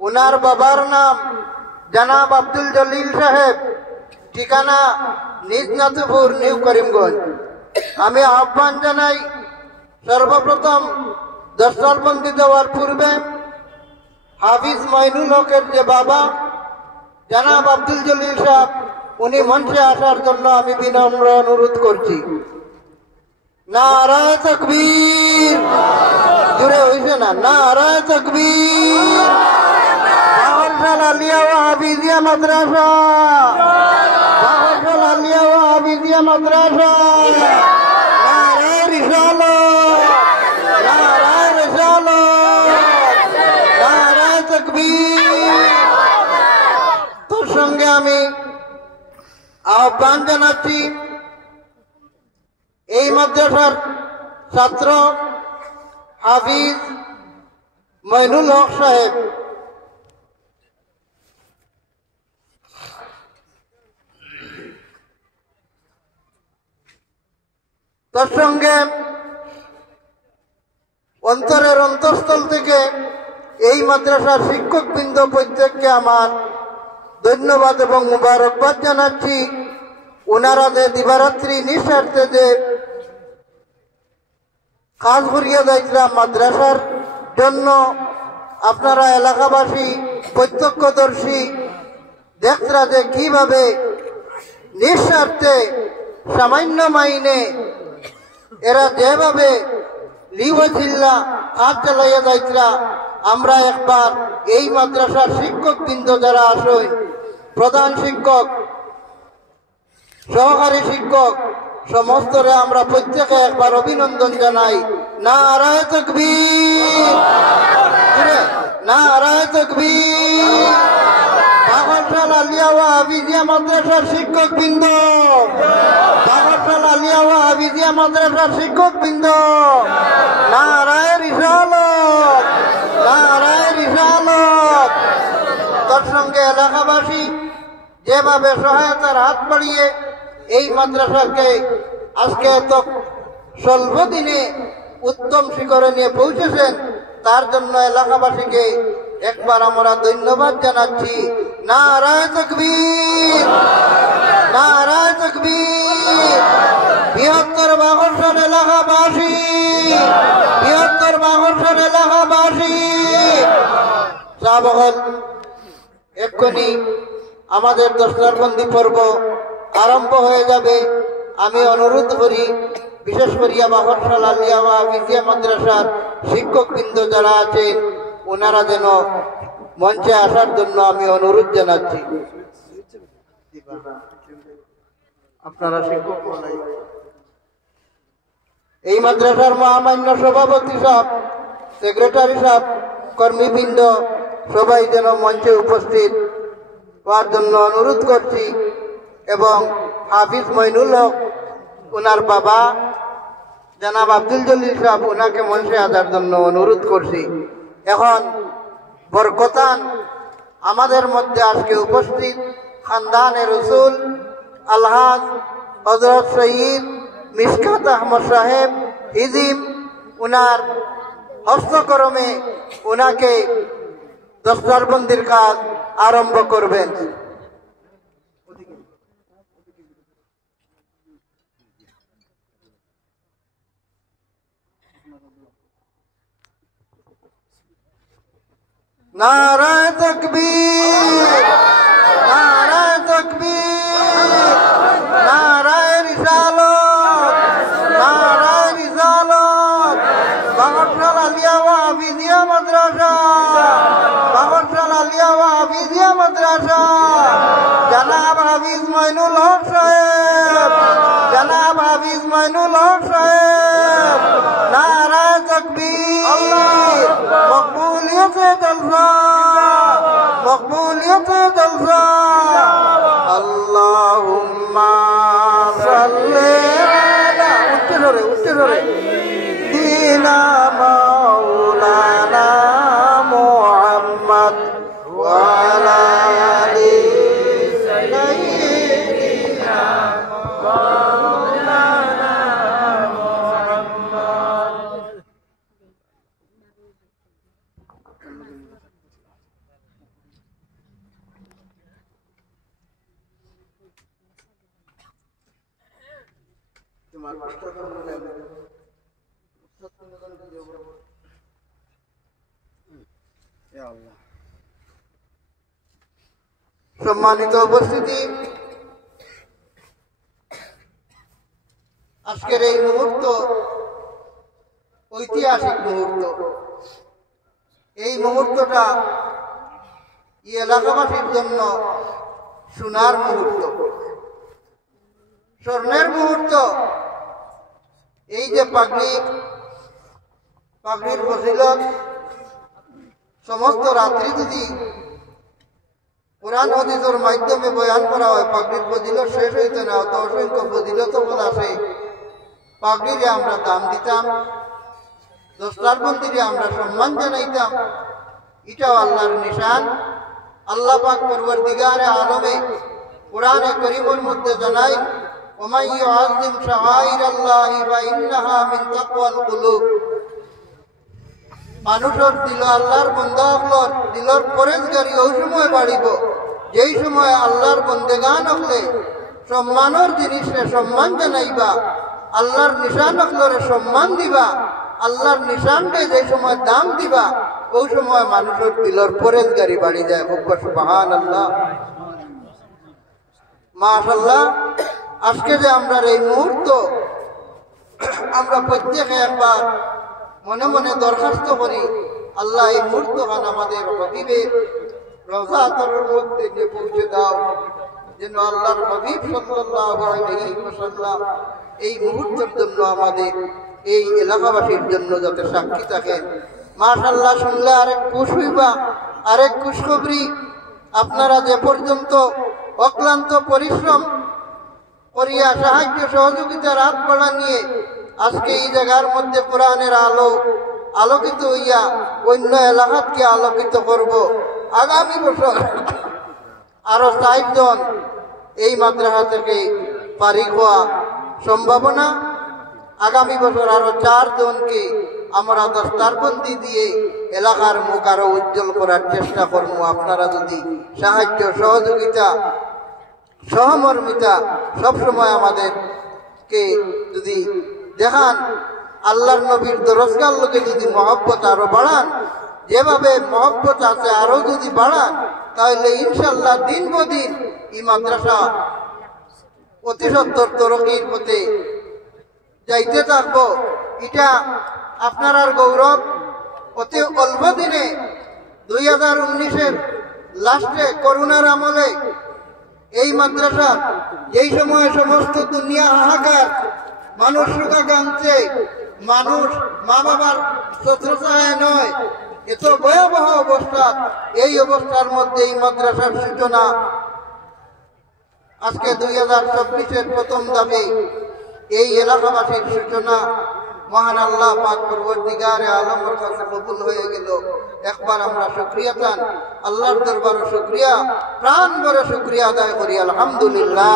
उनार बाबार नाम जनाब अब्दुल जलील साहेब, ठिकाना निज नाथुपुर निউ करीमगंज। আমি আহ্বান জানাই সর্বপ্রথম দস্তরবন্দি দেওয়ার পূর্বে হাফিজ মাইনুল হকের যে বাবা জনাব আব্দুল জলিল সাহেব, উনি মঞ্চে আসার জন্য আমি বিনম্র অনুরোধ করছি। নারায়ে তাকবীর, জোরে হইছে না? নারায়ে তাকবীর। বাহরশাল আলিয়া ওয়া হাফিজিয়া মাদ্রাসা, বাহরশাল আলিয়া ওয়া হাফিজিয়া মাদ্রাসা। নারায়ে রিসালাত, নারায়ে রিসালাত, নারায়ে তাকবীর। তোর সঙ্গে আমি আহ্বান জানাচ্ছি এই মাদ্রাসার ছাত্র হাফিজ মাইনুল হক সাহেব, তার সঙ্গে অন্তরের অন্তঃস্থল থেকে এই মাদ্রাসার শিক্ষকবৃন্দ প্রত্যেককে আমার ধন্যবাদ এবং মুবারকবাদ জানাচ্ছি। ওনারা যে দিবারাত্রি নিঃস্বার্থে যে কাজ করিয়া যাইছিলাম মাদ্রাসার জন্য, আপনারা এলাকাবাসী প্রত্যক্ষদর্শী দেখরা যে কিভাবে নিঃস্বার্থে সামান্য মাইনে এরা যেভাবে লিওয়াছিল্লা কাজ চালাইয়া যাইছিলা। আমরা একবার এই মাদ্রাসার শিক্ষকবৃন্দ যারা আসেন, প্রধান শিক্ষক, সহকারী শিক্ষক, সমস্তরে আমরা প্রত্যেকে একবার অভিনন্দন জানাই। নারায়ে তাকবীর, নারায়ে তাকবীর। বাহরশাল আলিয়া ওয়া হাফিজিয়া মাদ্রাসার শিক্ষকবৃন্দ, বাহরশাল আলিয়া ওয়া হাফিজিয়া মাদ্রাসার শিক্ষকবৃন্দ, নারায়ে রিসালাত, নারায়ে রিসালাত। তার সঙ্গে এলাকাবাসী যেভাবে সহায়তার হাত বাড়িয়ে এই মাদ্রাসাকে আজকে এত স্বল্প দিনে উত্তম শিখরে নিয়ে পৌঁছেছেন, তার জন্য এলাকাবাসীকে একবার আমরা ধন্যবাদ জানাচ্ছি। নারায়ে তাকবীর, নারায়ে তাকবীর। বৃহত্তর বাহরশাল এলাকাবাসী, বৃহত্তর বাহরশাল এলাকাবাসী, সাবহল এক্ষুনি আমাদের দস্তরবন্দি পর্ব আরম্ভ হয়ে যাবে। আমি অনুরোধ করি বিশেষ করিয়া বাহরশাল আলিয়া ওয়া হাফিজিয়া মাদ্রাসার শিক্ষকবৃন্দ যারা আছেন ওনারা যেন মঞ্চে আসার জন্য আমি অনুরোধ জানাচ্ছি। আপনারা শিক্ষক এই মাদ্রাসার মহামান্য সভাপতি সাহেব, সেক্রেটারি সাহেব, কর্মীবৃন্দ সবাই যেন মঞ্চে উপস্থিত হওয়ার জন্য অনুরোধ করছি এবং হাফিজ মাইনুল হক ওনার বাবা জনাব আব্দুল জলিল সাহেব ওনাকে মঞ্চে আসার জন্য অনুরোধ করছি। এখন বরকতান আমাদের মধ্যে আজকে উপস্থিত খানদানে রসুল আলহাজ হযরত সৈয়দ মিশকাত আহমদ সাহেব হিজিম, উনার হস্তকরমে উনাকে দস্তরবন্দির কাজ আরম্ভ করবেন। নারায়ে তাকবীর, নারায়ে তাকবীর, নারায়ে রিসালাত, নারায়ে রিসালাত। বাহরশাল আলিয়া ওয়া হাফিজিয়া মাদ্রাসা, বাহরশাল আলিয়া ওয়া হাফিজিয়া মাদ্রাসা। জনাব হাফিজ মাইনুল হক সাহেব, জনাব হাফিজ মাইনুল হক সাহেব। নারায়ে তাকবীর। মকবুলিয়ত জলসা, মকবুলিয়ত জলসা। আল্লাহুম্মা সাল্লি আলা, উচ্চ স্বরে, উচ্চ স্বরে। দিনা মাওলানা মুহাম্মদ ওয়া আলা আলি সাইয়্যিদিনা মাওলানা মুহাম্মদ। সম্মানিত উপস্থিতি, আজকের এই মুহূর্ত ঐতিহাসিক মুহূর্ত। এই মুহূর্তটা এই এলাকাবাসীর জন্য সোনার মুহূর্ত, স্বর্ণের মুহূর্ত। এই যে পাগড়ির ফজিলত সমস্ত রাত্রি যদি কোরআন হাদিসের মাধ্যমে বয়ান করা হয়, পাগড়ির ফজিলত শেষ হইতে না হতো। অসংখ্য ফজিলত আছে। পাগড়িরে আমরা দাম দিতাম, দস্তার বন্দিরে আমরা সম্মান জানাইতাম। এটাও আল্লাহর নিশান। আল্লাহ পাক পরওয়ারদিগারে আলমে কোরআনে করিমের মধ্যে জানাই, ওয়া ইউআযিম শাআইরাল্লাহি ফা ইন্নাহা মিন তাকওয়াল কুলুব। মানুষের দিল আল্লাহর বন্দাগুলোর দিলর পরেজগারি ওই সময় বাড়িব যেই সময় আল্লাহর বন্দেগান হলে সম্মানের জিনিসে সম্মান জানাইবা, আল্লাহর নিশান হলরে সম্মান দিবা, আল্লাহর নিশানকে যে সময় দাম দিবা, ওই সময় মানুষের দিলর পরেজগারি বাড়ি যায়। সুবহানাল্লাহ, মাশাআল্লাহ। আজকে যে আমরা এই মুহূর্ত আমরা প্রত্যেকে একবার মনে মনে দরখাস্ত করি, আল্লাহ এই মুহূর্তখান আমাদের হবিবের রওজা আতরের মধ্যে নিয়ে পৌঁছে দাও, যেন আল্লাহর হবিব সাল্লাল্লাহু আলাইহি ওয়াসাল্লাম এই মুহূর্তের জন্য আমাদের এই এলাকাবাসীর জন্য যাতে সাক্ষী থাকেন। মাশাআল্লাহ, শুনলে আরেক খুশ হইবা, আরেক খুশখবরি। আপনারা যে পর্যন্ত অক্লান্ত পরিশ্রম করিয়া সাহায্য সহযোগিতার হাত বাড়া নিয়ে আজকে এই জায়গার মধ্যে কোরআনের আলো আলোকিত হইয়া অন্য এলাকাকে আলোকিত করব। আগামী বছর আরো ৬০ জন এই মাদ্রাসা থেকে ফারিগ হওয়া সম্ভাবনা। আগামী বছর আরো ৪ জনকে আমরা দস্তারবন্দি দিয়ে এলাকার মুখ আরো উজ্জ্বল করার চেষ্টা করব। আপনারা যদি সাহায্য সহযোগিতা সহমর্মিতা সবসময় আমাদেরকে যদি দেখান, আল্লাহর নবীর দরজগার লোকে যদি মহব্বত আরো বাড়ান, যেভাবে মহব্বত আছে আরো যদি বাড়ান, তাহলে ইনশাল্লাহ দিন বদিন এই মাদ্রাসা অতি সত্তর তরকির পথে যাইতে থাকবো। এটা আপনার গৌরব। অতি অল্প দিনে 2019-এর লাস্টে করোনার আমলে এই মাদ্রাসা যেই সময় সমস্ত দুনিয়া হাহাকার, মানুষ সুখাকাঙ্ক্ষে, মানুষ মা বাবার ছত্রছায়া নয়, এত ভয়াবহ অবস্থা, এই অবস্থার মধ্যে এই মাদ্রাসার সূচনা আজকে 2024-এর প্রথম দাবি এই এলাকাবাসীর সূচনা মহান আল্লাহ পাক পরওয়ারদিগারে আলমের কাছে কবুল হয়ে গেল। একবার আমরা শুকরিয়া চান, আল্লাহর দরবারে শুকরিয়া, প্রাণ ভরে শুকরিয়া আদায় করি। আলহামদুলিল্লাহ।